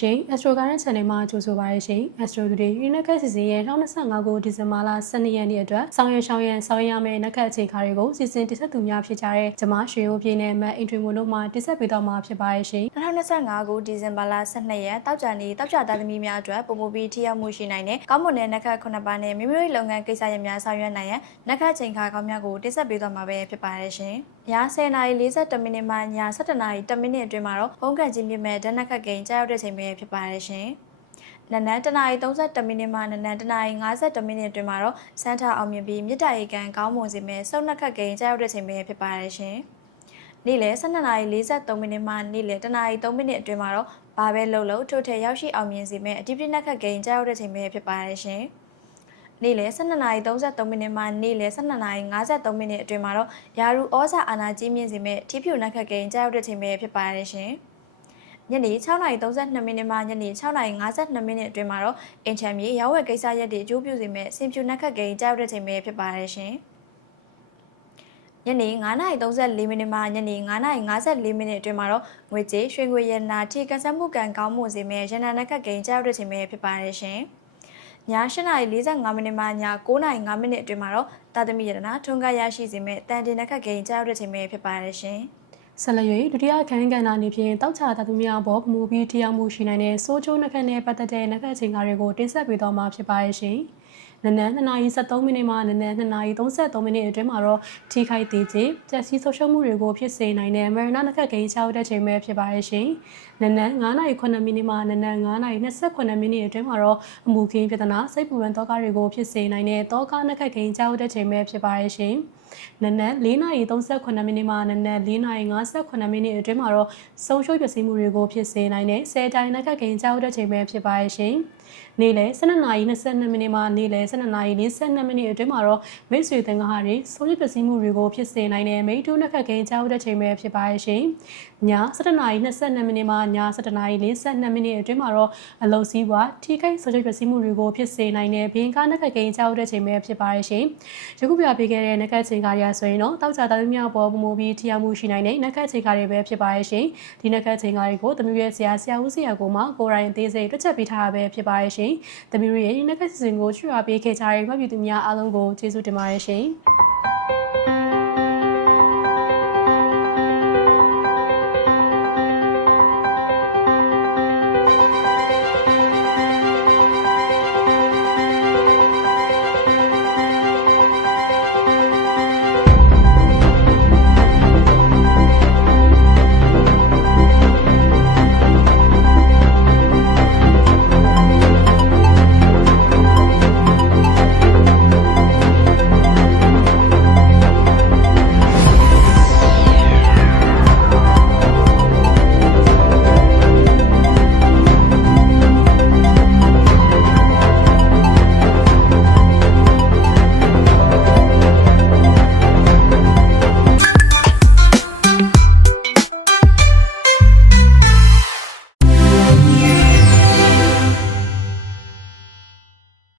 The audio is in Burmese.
ရှင် Astro Current Channel မှာကြိုဆိုပါရရှင် Astro Today ရင်းနှက်ခက်စီစဉ်ရဲ့2025ခုဒီဇင်ဘာလ12ရက်နေ့အတွက်ဆောင်ရွက်ရှောင်းရန်ဆောင်ရွက်ရမယ့်နှက်ခက်အချိန်ခါတွေကိုစီစဉ်တင်ဆက်သူများဖြစ်ကြတဲ့ဂျမရွှေဦးပြင်းနဲ့မတ်အင်ထရီမိုတို့မှတင်ဆက်ပေးတော့မှာဖြစ်ပါရရှင်2025ခုဒီဇင်ဘာလ12ရက်တောက်ကြနေ့တောက်ကြသားသမီးများအတွက်ပုံမူပြီးထိရောက်မှုရှိနိုင်တဲ့ကောင်းမွန်တဲ့နှက်ခတ်9ပါးနဲ့မိမိတို့လုပ်ငန်းကိစ္စရပ်များဆောင်ရွက်နိုင်ရန်နှက်ခတ်ချိန်ခါကောင်းများကိုတင်ဆက်ပေးသွားမှာပဲဖြစ်ပါတယ်ရှင်။ ည10:42မိနစ်မှည17:10မိနစ်အတွင်းမှာတော့ဖုန်းကန်ကြီးမြင့်မဲ့ဓာတ်နှက်ခတ်ကိန်းကြားရောက်တဲ့ချိန်ပဲဖြစ်ပါတယ်ရှင်။နနန်းတနာရီ32မိနစ်မှနနန်းတနာရီ52မိနစ်အတွင်းမှာတော့စမ်းထအောင်မြင်ပြီးမြစ်တာရီကန်ကောင်းမွန်စေမဲ့စုံနှက်ခတ်ကိန်းကြားရောက်တဲ့ချိန်ပဲဖြစ်ပါတယ်ရှင်။နေ့လယ်12:43မိနစ်မှနေ့လယ်1:03မိနစ်အတွင်းမှာတော့ဘာပဲလှုပ်လှုပ်ထို့ထက်ရောက်ရှိအောင်မြင်စေမဲ့အတိပတိနှက်ခတ်ကိန်းကြားရောက်တဲ့ချိန်ပဲဖြစ်ပါတယ်ရှင်။ နေ့လယ်12:33မိနစ်မှနေ့လယ်12:53မိနစ်အတွင်းမှာတော့ယာရူဩဇာအာနာကြီးမြင့်စေမဲ့ထိဖြူနှက်ခတ်ကိန်းကြားရောက်တဲ့ချိန်ပဲဖြစ်ပါတယ်ရှင်။ညနေ6:32မိနစ်မှညနေ6:52မိနစ်အတွင်းမှာတော့အင်ချမ်မြေရောက်ဝယ်ကိစ္စရက်တွေအကျိုးပြုစေမဲ့စင်ဖြူနှက်ခတ်ကိန်းကြားရောက်တဲ့ချိန်ပဲဖြစ်ပါတယ်ရှင်။ညနေ9:34မိနစ်မှညနေ9:54မိနစ်အတွင်းမှာတော့ငွေကြေးရွှေငွေရတနာထိကန်ဆမှုကံကောင်းမှုစေမဲ့ရန်နာနှက်ခတ်ကိန်းကြားရောက်တဲ့ချိန်ပဲဖြစ်ပါတယ်ရှင်။ည 8:45မိနစ်မှည9:05မိနစ်အတွင်းမှာတော့တာသမီရတနာထွန်းကားရရှိစေမဲ့တန်တင်နှက်ခတ်ကိန်းကြားရောက်တဲ့ချိန်ပဲဖြစ်ပါတယ်ရှင်။ဆက်လက်၍ဒုတိယခန်းကဏ္ဍအနေဖြင့်တောက်ချတာသူများဘောပမူပြီးထိရောက်မှုရှိနိုင်တဲ့စိုးချိုးနှက်ခတ်နဲ့ပတ်သက်တဲ့နှက်ခတ်ချိန်ကားတွေကိုတင်ဆက်ပေးတော့မှာဖြစ်ပါရဲ့ရှင်။ နနန်း2:73မိနစ်မှနနန်း2:33မိနစ်အတွင်းမှာတော့ထိခိုက်သေးခြင်းပျက်စီးဆုံးရှုံးမှုတွေကိုဖြစ်စေနိုင်တဲ့မရဏနှက်ခတ်ကိန်းချောက်တဲ့ချိန်ပဲဖြစ်ပါရဲ့ရှင်။နနန်း9:09မိနစ်မှနနန်း9:28မိနစ်အတွင်းမှာတော့အမှုခင်းပြဿနာစိတ်ပူပန်သောကတွေကိုဖြစ်စေနိုင်တဲ့သောကနှက်ခတ်ကိန်းချောက်တဲ့ချိန်ပဲဖြစ်ပါရဲ့ရှင်။နနက်4:38မိနစ်မှနနက်4:58မိနစ်အတွင်းမှာတော့ဆုံးရှုံးပျက်စီးမှုတွေကိုဖြစ်စေနိုင်တဲ့ဆယ်တိုင်နှက်ကကိန်းကြောက်တဲ့ချိန်ပဲဖြစ်ပါရဲ့ရှင်။နေ့လယ်12:22မိနစ်မှနေ့လယ်12:42မိနစ်အတွင်းမှာတော့မိတ်ဆွေတန်ခါးတွေဆုံးရှုံးပျက်စီးမှုတွေကိုဖြစ်စေနိုင်တဲ့မိတ်တူးနှက်ကကိန်းကြောက်တဲ့ချိန်ပဲဖြစ်ပါရဲ့ရှင်။ည7:22မိနစ်မှည7:42မိနစ်အတွင်းမှာတော့အလုတ်စည်းပွားထိခိုက်ဆုံးရှုံးပျက်စီးမှုတွေကိုဖြစ်စေနိုင်တဲ့ဘင်ကားနှက်ကကိန်းကြောက်တဲ့ချိန်ပဲဖြစ်ပါရဲ့ရှင်။ယခုပြပေးခဲ့တဲ့နှက်ကချိန်ကားရဆိုရင်တော့တောက်ကြသားများပေါ်ပုံမူပြီးထီရောက်မှုရှိနိုင်တဲ့နှက်ကချိန်ကားတွေပဲဖြစ်ပါရဲ့ရှင်။ဒီနှက်ကချိန်ကားတွေကိုသမီးရဲ့ဆရာဆရာဦးဆရာကိုမှကိုယ်တိုင်အသေးစိတ်တွက်ချက်ပေးထားတာပဲဖြစ်ပါရဲ့ရှင်။သမီးရဲ့နှက်ကစီစဉ်ကိုချွတ်ရပေးခဲ့ကြတဲ့မှတ်ပြုသူများအားလုံးကိုကျေးဇူးတင်ပါတယ်ရှင်။